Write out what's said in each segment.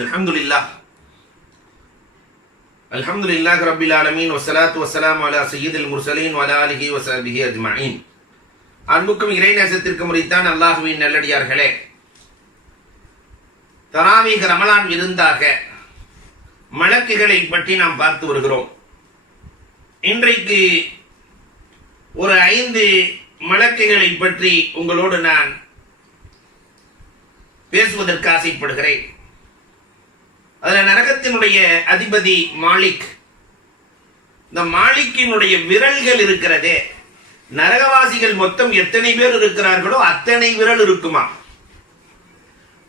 அல்ஹம்துலில்லா அல்ஹம்துலில்லாஹ் ரபில் ஆலமீன். வசலாத்து வசலாம் அலா சையீதில் முர்சலீன் வலா அலிஹி வசபிஹி அஜ்மாயின். அன்புக்கும் இறைநேசத்திற்கு முறைத்தான் அல்லாஹுவின் நல்லடியார்களே தராமீக ரமலான் விருந்தாக மலக்குகளை பற்றி நாம் பார்த்து வருகிறோம். இன்றைக்கு ஒரு ஐந்து மலக்குகளை பற்றி உங்களோடு நான் பேசுவதற்கு ஆசைப்படுகிறேன். அதுல நரகத்தினுடைய அதிபதி மாலிக். இந்த மாலிக்கினுடைய விரல்கள் இருக்கிறதே. நரகவாசிகள் மொத்தம் எத்தனை பேர் இருக்கிறார்களோ அத்தனை விரல் இருக்குமா?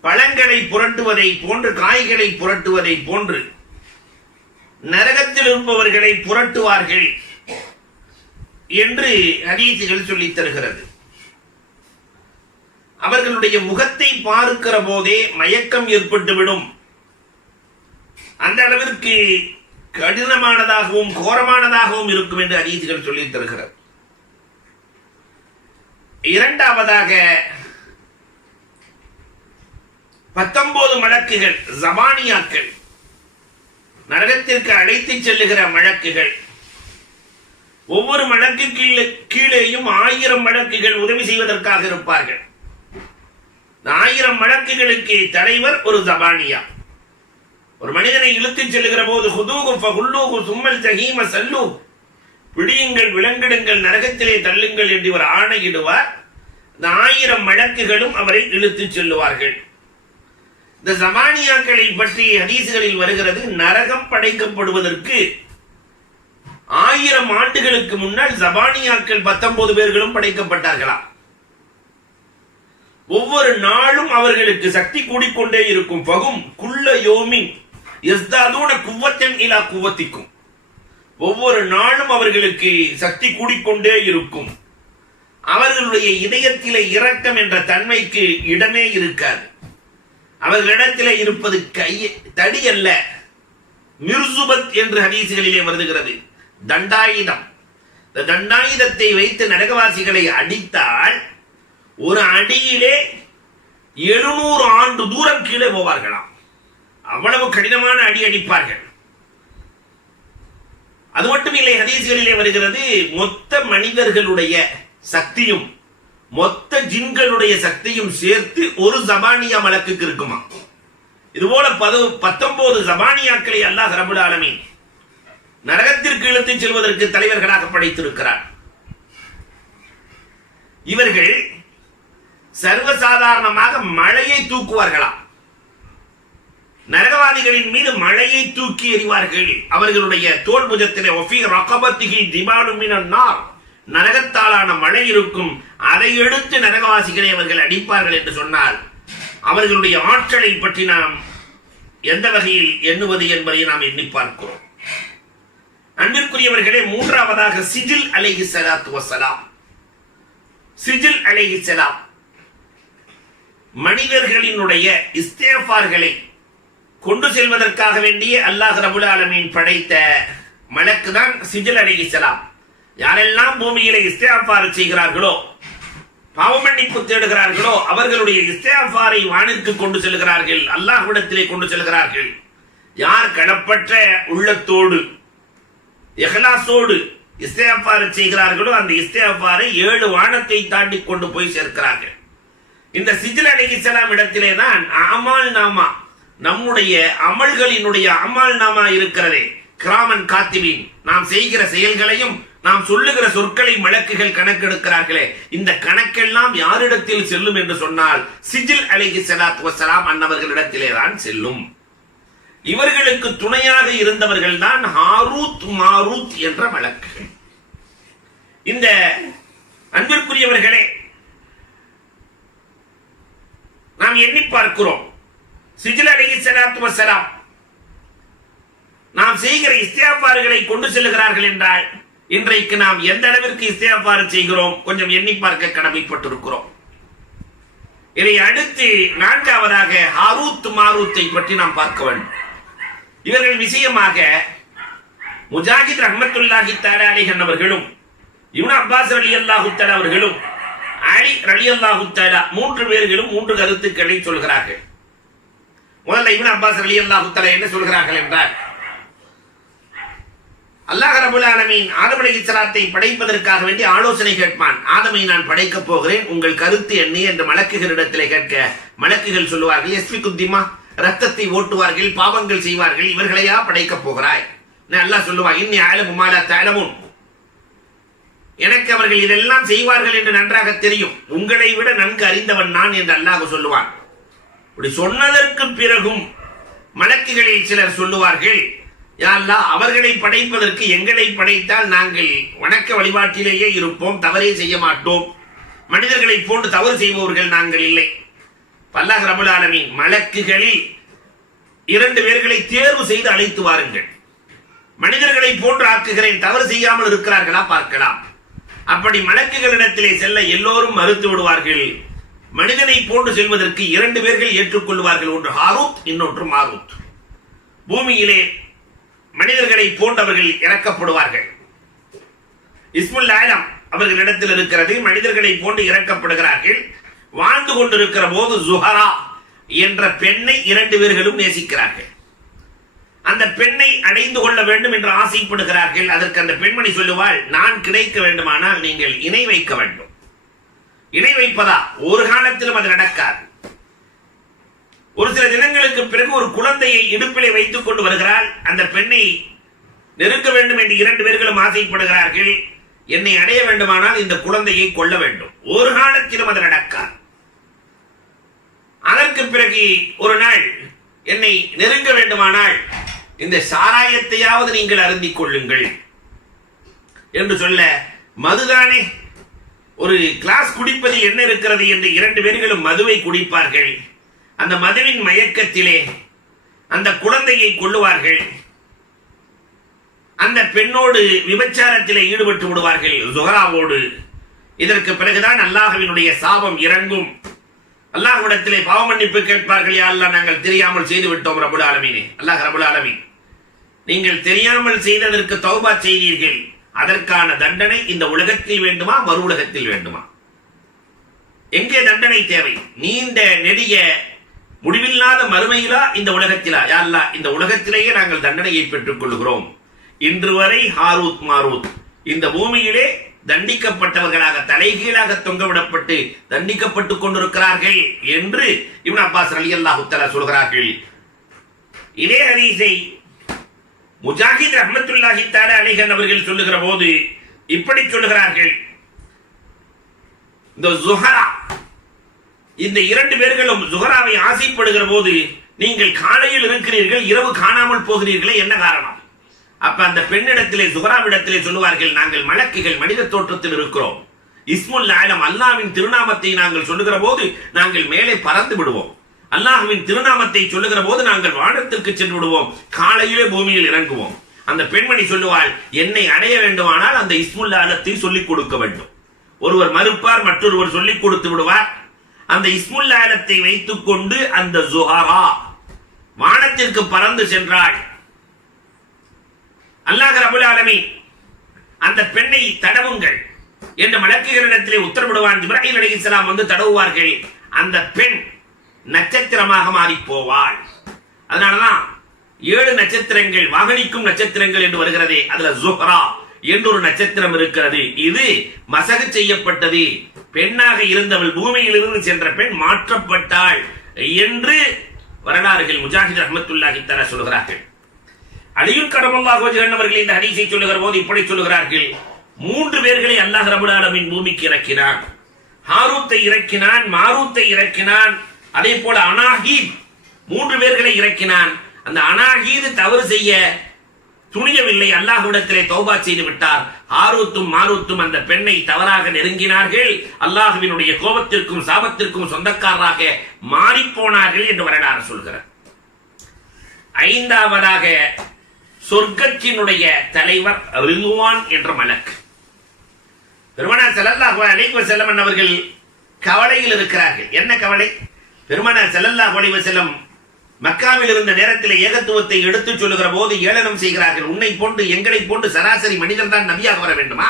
பழங்களை புரட்டுவதை போன்று காய்களை புரட்டுவதை போன்று. நரகத்தில் இருப்பவர்களை புரட்டுவார்கள் என்று ஹதீசுகள் சொல்லித் தருகிறது. அவர்களுடைய முகத்தை பார்க்கிற போதே மயக்கம் ஏற்பட்டுவிடும். அந்த அளவிற்கு கடினமானதாகவும் கோரமானதாகவும் இருக்கும் என்று ஹதீசுகள் சொல்லித் தருகிறது. இரண்டாவதாக பத்தொன்பது மடக்குகள் ஜபானியாக்கள் நரகத்திற்கு அழைத்துச் செல்லுகிற மழக்குகள் ஒவ்வொரு மடக்கு கீழே கீழேயும் ஆயிரம் மடக்குகள் உதவி செய்வதற்காக இருப்பார்கள். ஆயிரம் மடக்குகளுக்கு தலைவர் ஒரு ஜபானியா. ஒரு மனிதனை இழுத்துச் செல்லுகிற போது ஹுதூகு சும்மல் ஜஹீம சல்லு. பிடியுங்கள் விலங்கிடுங்கள் நரகத்திலே தள்ளுங்கள் என்று இவர் ஆணையிடுவார். இந்த ஆயிரம் வழக்குகளும் அவரை இழுத்துச் செல்லுவார்கள். இந்த ஜமானியாக்களை பற்றி ஹதீசுகளில் வருகிறது நரகம் படைக்கப்படுவதற்கு ஆயிரம் ஆண்டுகளுக்கு முன்னால் ஜபானியாக்கள் பத்தொன்பது பேர்களும் படைக்கப்பட்டார்களா? ஒவ்வொரு நாளும் அவர்களுக்கு சக்தி கூடிக்கொண்டே இருக்கும். பகும் குள்ள யோமின். எஸ்தாதூன குவத்தன் இலா குவத்திக்கும் ஒவ்வொரு நாளும் அவர்களுக்கு சக்தி கூடிக்கொண்டே இருக்கும். அவர்களுடைய இதயத்திலே இரக்கம் என்ற தன்மைக்கு இடமே இருக்காது. அவர்களிடத்திலே இருப்பது கை தடி அல்ல. மிர்சுபத் என்று ஹதீசுகளிலே வருதுகிறது தண்டாயுதம். இந்த தண்டாயுதத்தை வைத்து நரகவாசிகளை அடித்தால் ஒரு அடியிலே எழுநூறு ஆண்டு தூரம் கீழே போவார்களாம். அவ்வளவு கடினமான அடி அடிப்பார்கள். அது மட்டும் இல்லை ஹதீஸ்களிலே வருகிறது மொத்த மனிதர்களுடைய சக்தியும் மொத்த ஜின்களுடைய சக்தியும் சேர்த்து ஒரு ஜபானியா மலக்குக்கு இருக்குமா? இதுபோல பது பத்தொன்பது ஜபானியாக்களை அல்லாஹ் ரபுல் நரகத்திற்கு இழுத்துச் செல்வதற்கு தலைவர்களாக படைத்திருக்கிறார். இவர்கள் சர்வசாதாரணமாக மழையை தூக்குவார்களாம். நரகவாதிகளின் மீது மழையை தூக்கி எறிவார்கள். அவர்களுடைய தோல் புஜத்திலே ஒஃபி ரகபத்திகி திபாலுமினார் நரகத்தாலான மழை இருக்கும். அதை எடுத்து நரகவாசிகளை அவர்கள் அடிப்பார்கள் என்று சொன்னால் அவர்களுடைய ஆற்றலை பற்றி நாம் எந்த வகையில் எண்ணுவது என்பதை நாம் எண்ணி பார்க்கிறோம். அன்பிற்குரியவர்களே மூன்றாவதாக சிஜில் அலைஹி சலாத்து வசலாம் சிஜில் அலைஹி சலாம். மனிதர்களினுடைய இஸ்தேஃபார்களை கொண்டு செல்வதற்காக வேண்டிய அல்லாஹ் ரபுல் ஆலமீன் படைத்த மலக்கு தான் சிஜில் செலாம் யாரெல்லாம் பூமியில இஸ்தேஃபார் செய்கிறார்களோ பாவமன்னிப்பு தேடுகிறார்களோ அவர்களுடைய இஸ்தேஃபாரை வானிற்கு கொண்டு செல்கிறார்கள் அல்லாஹ்விடத்திலே கொண்டு செல்கிறார்கள். யார் களப்பற்ற உள்ளத்தோடு எஹ்லாசோடு இஸ்தேஃபார் செய்கிறார்களோ அந்த இஸ்தேஃபாரை ஏழு வானத்தை தாண்டி கொண்டு போய் சேர்க்கிறார்கள். இந்த சிஜில் அலிகிசலாம் இடத்திலே தான் அமால் நாமா நம்முடைய அமல்களினுடைய அமல் நாமா இருக்கிறதே. கிராமன் காத்திவின் நாம் செய்கிற செயல்களையும் நாம் சொல்லுகிற சொற்களை மலக்குகள் கணக்கெடுக்கிறார்களே. இந்த கணக்கெல்லாம் யாரிடத்தில் செல்லும் என்று சொன்னால் சிஜில் அலிகி சலாத் வசலாம் அன்னவர்களிடத்திலே தான் செல்லும். இவர்களுக்கு துணையாக இருந்தவர்கள் தான் ஹாரூத் மாரூத் என்ற வழக்குகள் இந்த அன்பிற்குரியவர்களே நாம் எண்ணி பார்க்கிறோம். சிஜில் அலை சலாத்து வசலாம் நாம் செய்கிற இஸ்தியாபார்களை கொண்டு செல்கிறார்கள் என்றால் இன்றைக்கு நாம் எந்த அளவிற்கு இஸ்தியாபாறு செய்கிறோம் கொஞ்சம் எண்ணி பார்க்க கடமைப்பட்டிருக்கிறோம். இதை அடுத்து நான்காவதாக ஹாரூத் மாரூத்தை பற்றி நாம் பார்க்க வேண்டும். இவர்கள் விஷயமாக முஜாஹித் ரஹமத்துல்லாஹி தாலாலிஹன் அவர்களும் இவன் அப்பாஸ் அலி அல்லாஹு அவர்களும் அலி அலி அல்லாஹு மூன்று பேர்களும் மூன்று கருத்துக்களை சொல்கிறார்கள். முதல்ல இவன் அப்பாஸ் அலி அல்லாஹு என்ன சொல்கிறார்கள் என்றார் அல்லாஹ் ரபுல் ஆலமீன் ஆதம் இச்சராத்தை படைப்பதற்காக வேண்டி ஆலோசனை கேட்பான். ஆதமை நான் படைக்கப் போகிறேன் உங்கள் கருத்து என்ன என்று மலக்குகளிடத்திலே கேட்க மலக்குகள் சொல்லுவார்கள் எஸ்வி குத்திமா ரத்தத்தை ஓட்டுவார்கள் பாவங்கள் செய்வார்கள் இவர்களையா படைக்கப் போகிறாய்? நல்லா அல்லாஹ் சொல்லுவான் இன்னி ஆலமு மாலா தலமுன் எனக்கு அவர்கள் இதெல்லாம் செய்வார்கள் என்று நன்றாக தெரியும். உங்களை விட நன்கு அறிந்தவன் நான் என்று அல்லாஹ் சொல்லுவான். இப்படி சொன்னதற்கு பிறகும் மலக்குகளில் சிலர் சொல்லுவார்கள் யா அவர்களை படைப்பதற்கு எங்களை படைத்தால் நாங்கள் வணக்க வழிபாட்டிலேயே இருப்போம் தவறே செய்ய மாட்டோம். மனிதர்களை போன்று தவறு செய்பவர்கள் நாங்கள் இல்லை. பல்லாஹ் ரபுல் ஆலமீன் மலக்குகளில் இரண்டு பேர்களை தேர்வு செய்து அழைத்து வாருங்கள். மனிதர்களை போன்று ஆக்குகிறேன் தவறு செய்யாமல் இருக்கிறார்களா பார்க்கலாம். அப்படி மலக்குகளிடத்திலே செல்ல எல்லோரும் மறுத்து விடுவார்கள் மனிதனை போன்று செல்வதற்கு இரண்டு பேர்கள் ஏற்றுக்கொள்வார்கள். ஒன்று ஹாரூத் இன்னொன்று மாரூத். பூமியிலே மனிதர்களை போன்றவர்கள் இறக்கப்படுவார்கள். இஸ்முல் ஆலம் அவர்களிடத்தில் இருக்கிறது மனிதர்களை போன்று இறக்கப்படுகிறார்கள். வாழ்ந்து கொண்டிருக்கிற போது ஜுஹரா என்ற பெண்ணை இரண்டு பேர்களும் நேசிக்கிறார்கள். அந்த பெண்ணை அடைந்து கொள்ள வேண்டும் என்று ஆசைப்படுகிறார்கள். அதற்கு அந்த பெண்மணி சொல்லுவாள் நான் கிடைக்க வேண்டுமானால் நீங்கள் இணை வைக்க வேண்டும். இணை வைப்பதா? ஒரு காலத்திலும் அது நடக்காது. ஒரு சில தினங்களுக்கு பிறகு ஒரு குழந்தையை இடுப்பிலே வைத்துக் கொண்டு வருகிறாள். அந்த பெண்ணை நெருங்க வேண்டும் என்று இரண்டு பேர்களும் ஆசைப்படுகிறார்கள். என்னை அடைய வேண்டுமானால் இந்த குழந்தையை கொல்ல வேண்டும். ஒரு காலத்திலும் அது நடக்காது. அதற்கு பிறகு ஒரு நாள் என்னை நெருங்க வேண்டுமானால் இந்த சாராயத்தையாவது நீங்கள் அருந்திக் கொள்ளுங்கள் என்று சொல்ல மதுதானே ஒரு கிளாஸ் குடிப்பது என்ன இருக்கிறது என்று இரண்டு பேர்களும் மதுவை குடிப்பார்கள். அந்த மதுவின் மயக்கத்திலே அந்த குழந்தையை கொள்ளுவார்கள் அந்த பெண்ணோடு விபச்சாரத்திலே ஈடுபட்டு விடுவார்கள் ஜுஹராவோடு. இதற்கு பிறகுதான் அல்லாஹவினுடைய சாபம் இறங்கும். அல்லாஹ்விடத்திலே பாவ மன்னிப்பு கேட்பார்கள் யா அல்லாஹ் நாங்கள் தெரியாமல் செய்து விட்டோம் ரபுல் ஆலமீனே. அல்லாஹ் ரபுல் ஆலமீன் நீங்கள் தெரியாமல் செய்ததற்கு தௌபா செய்தீர்கள். அதற்கான தண்டனை இந்த உலகத்தில் வேண்டுமா? மறு உலகத்தில் வேண்டுமா? எங்கே தண்டனை தேவை? நீண்ட நெடிய முடிவில்லாத மறுமையிலா இந்த உலகத்திலா? யாருலா இந்த உலகத்திலேயே நாங்கள் தண்டனையை பெற்றுக் கொள்கிறோம். இன்று வரை ஹாரூத் மாரூத் இந்த பூமியிலே தண்டிக்கப்பட்டவர்களாக தலைகீழாக தொங்கவிடப்பட்டு தண்டிக்கப்பட்டுக் கொண்டிருக்கிறார்கள் என்று இவன் அப்பாஸ் அலி அல்லாஹு சொல்கிறார்கள். இதே ஹதீஸை முஜாஹித் அஹமத்துல்லாஹி தால அலிகன் அவர்கள் சொல்லுகிற போது இப்படி சொல்லுகிறார்கள். இந்த ஜுஹரா இந்த இரண்டு பேர்களும் ஜுஹராவை ஆசைப்படுகிற போது நீங்கள் காலையில் இருக்கிறீர்கள் இரவு காணாமல் போகிறீர்களே என்ன காரணம்? அப்ப அந்த பெண்ணிடத்திலே ஜுஹராவிடத்திலே சொல்லுவார்கள் நாங்கள் மலக்குகள் மனித தோற்றத்தில் இருக்கிறோம். இஸ்முல் ஆலம் அல்லாவின் திருநாமத்தை நாங்கள் சொல்லுகிற போது நாங்கள் மேலே பறந்து விடுவோம். அல்லாஹுவின் திருநாமத்தை சொல்லுகிற போது நாங்கள் வானத்திற்கு சென்று விடுவோம் காலையிலே பூமியில் இறங்குவோம். அந்த பெண்மணி சொல்லுவாள் என்னை அடைய வேண்டுமானால் அந்த இஸ்முல்லாலத்தை சொல்லிக் கொடுக்க வேண்டும். ஒருவர் மறுப்பார் மற்றொருவர் சொல்லிக் கொடுத்து விடுவார். அந்த இஸ்முல்லாலத்தை வைத்துக் கொண்டு அந்த ஜுஹரா வானத்திற்கு பறந்து சென்றாள். அல்லாஹ் ரபுல் ஆலமி அந்த பெண்ணை தடவுங்கள் என்று மலக்குகளிடத்திலே உத்தரவிடுவான். இப்ராஹிம் அலைஹிஸ்ஸலாம் வந்து தடவுவார்கள். அந்த பெண் நட்சத்திரமாக மாறி போவாள் அதனாலதான் ஏழு நட்சத்திரங்கள் வாகனிக்கும் நட்சத்திரங்கள் என்று வருகிறதே அதுல ஜுஹ்ரா என்று ஒரு நட்சத்திரம் இருக்கிறது. இது மசகு செய்யப்பட்டது. பெண்ணாக இருந்தவள் பூமியில் இருந்து சென்ற பெண் மாற்றப்பட்டாள் என்று வரலாறுகள் முஜாஹித் அஹமத்துல்லாஹி தர சொல்கிறார்கள். அலியுல் கடமல்லாஹு வஜஹன் அவர்கள் இந்த ஹரிசை சொல்லுகிற போது இப்படி சொல்லுகிறார்கள். மூன்று பேர்களை அல்லாஹ் ரபுல் ஆலமின் பூமிக்கு இறக்கினான். ஹாரூத்தை இறக்கினான் மாரூத்தை இறக்கினான். அதே போல அனாஹீத் மூன்று பேர்களை இறக்கினான். அந்த அனாஹீது தவறு செய்ய துணியவில்லை. அல்லாஹுவிடத்திலே தௌபா செய்து விட்டார். ஆர்வத்தும் மாறுத்தும் அந்த பெண்ணை தவறாக நெருங்கினார்கள். அல்லாஹுவினுடைய கோபத்திற்கும் சாபத்திற்கும் சொந்தக்காரராக மாறிப்போனார்கள் என்று வரலாறு சொல்கிறார் ஐந்தாவதாக சொர்க்கத்தினுடைய தலைவர் ரிதுவான் என்ற மலக் பெருமனா ஸல்லல்லாஹு அலைஹி செல்லமன் அவர்கள் கவலையில் இருக்கிறார்கள். என்ன கவலை? பெருமனார் செல்லல்லா அலைஹி செல்லும் மக்காவில் இருந்த நேரத்தில் ஏகத்துவத்தை எடுத்துச் சொல்லுகிற போது ஏளனம் செய்கிறார்கள். உன்னை போன்று எங்களை போன்று சராசரி மனிதன் தான் நபியாக வர வேண்டுமா?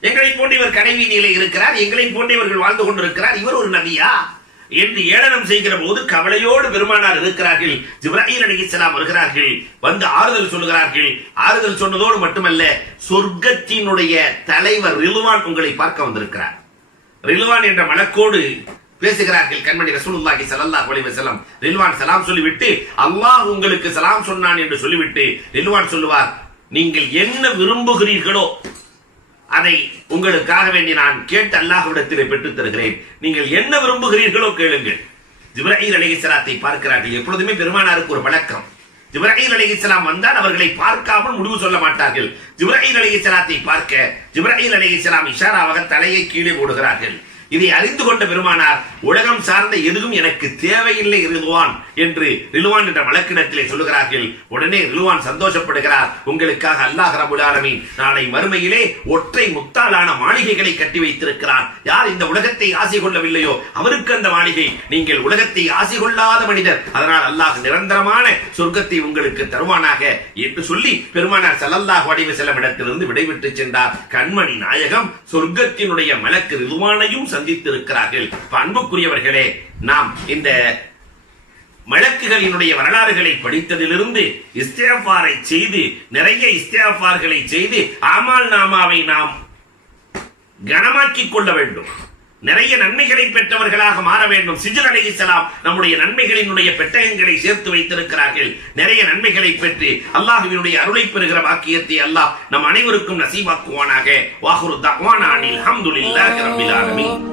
எங்களை போன்று இவர் கடைவீதியிலே இருக்கிறார் எங்களை போன்று இவர்கள் வாழ்ந்து கொண்டிருக்கிறார் இவர் ஒரு நபியா? என்று ஏளனம் செய்கிற போது கவலையோடு பெருமானார் இருக்கிறார்கள். ஜிப்ராஹிம் அலி இஸ்லாம் வருகிறார்கள். வந்து ஆறுதல் சொல்லுகிறார்கள். ஆறுதல் சொன்னதோடு மட்டுமல்ல சொர்க்கத்தினுடைய தலைவர் ரிலுவான் உங்களை பார்க்க வந்திருக்கிறார். ரிலுவான் என்ற மலக்கோடு பேசுகிறார்கள் கண்மணி ரசூலுல்லாஹி ஸல்லல்லாஹு அலைஹி வஸல்லம். ரில்வான் சலாம் சொல்லிவிட்டு அல்லாஹ் உங்களுக்கு சலாம் சொன்னான் என்று சொல்லிவிட்டு ரில்வான் சொல்லுவார் நீங்கள் என்ன விரும்புகிறீர்களோ அதை உங்களுக்காக வேண்டி நான் கேட்டு அல்லாஹ்விடத்திலே பெற்றுத் தருகிறேன். நீங்கள் என்ன விரும்புகிறீர்களோ கேளுங்கள். ஜிப்ராஹில் அலைஹிஸ்ஸலாத்தை பார்க்கிறார்கள். எப்பொழுதுமே பெருமானாருக்கு ஒரு வழக்கம். ஜிப்ராஹில் அலைஹிஸ்ஸலாம் வந்தால் அவர்களை பார்க்காமல் முடிவு சொல்ல மாட்டார்கள். ஜிப்ராஹில் அலைஹிஸ்ஸலாத்தை பார்க்க ஜிப்ராஹில் அலைஹிஸ்ஸலாம் இஷாராவாக தலையை கீழே போடுகிறார்கள். இதை அறிந்து கொண்ட பெருமானார் உலகம் சார்ந்த எதுவும் எனக்கு தேவையில்லை ரிலுவான் என்று ரிலுவான் என்ற வழக்கிடத்திலே சொல்லுகிறார்கள். உடனே ரிலுவான் சந்தோஷப்படுகிறார். உங்களுக்காக அல்லாஹ் ரபுல் ஆலமீன் நாளை மறுமையிலே ஒற்றை முத்தாளான மாளிகைகளை கட்டி வைத்திருக்கிறார் யார் இந்த உலகத்தை ஆசை கொள்ளவில்லையோ அவருக்கு அந்த மாளிகை. நீங்கள் உலகத்தை ஆசை கொள்ளாத மனிதர். அதனால் அல்லாஹ் நிரந்தரமான சொர்க்கத்தை உங்களுக்கு தருவானாக என்று சொல்லி பெருமானார் சல்லல்லாஹ் வடிவு வஸல்லம் இடத்திலிருந்து விடைபெற்று சென்றார். கண்மணி நாயகம் சொர்க்கத்தினுடைய மலக்கு ரிதுவானையும் சந்தித்திருக்கிறார்கள். அன்புக்குரியவர்களே நாம் இந்த மலக்குகளினுடைய வரலாறுகளை படித்ததிலிருந்து இஸ்தியாஃபாரை செய்து நிறைய இஸ்தியாஃபார்களை செய்து ஆமால் நாமாவை நாம் கனமாக்கிக் கொள்ள வேண்டும். நிறைய நன்மைகளை பெற்றவர்களாக மாற வேண்டும் சிஜர் இஸ்லாம் நம்முடைய நன்மைகளினுடைய பெட்டகங்களை சேர்த்து வைத்திருக்கிறார்கள் நிறைய நன்மைகளை பெற்று அல்லாஹ்வினுடைய அருளை பெறுகிற பாக்கியத்தை அல்லாஹ் நம் அனைவருக்கும் நசீவாக்குவானாக வாஹுரு தக்வானா அனில் ஹம்துலில்லாஹி ஆலமீன்.